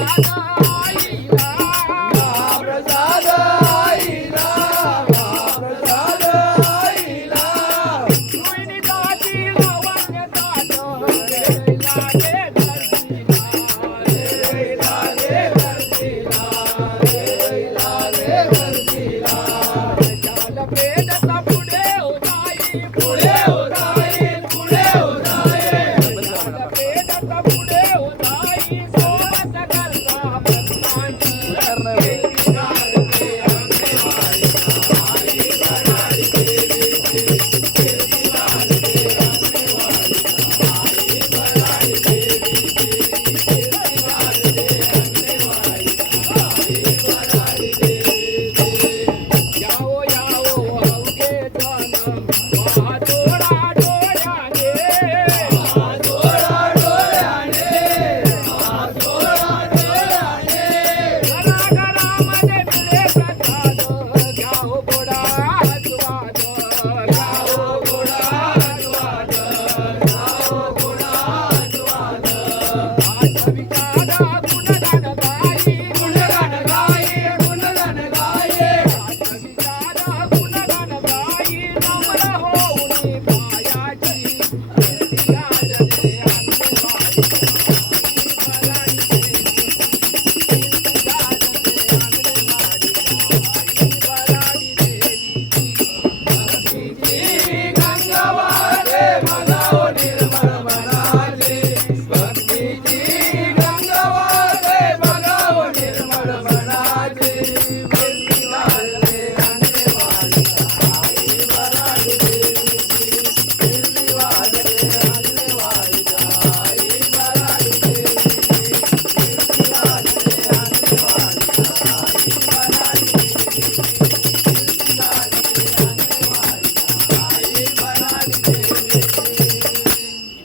I got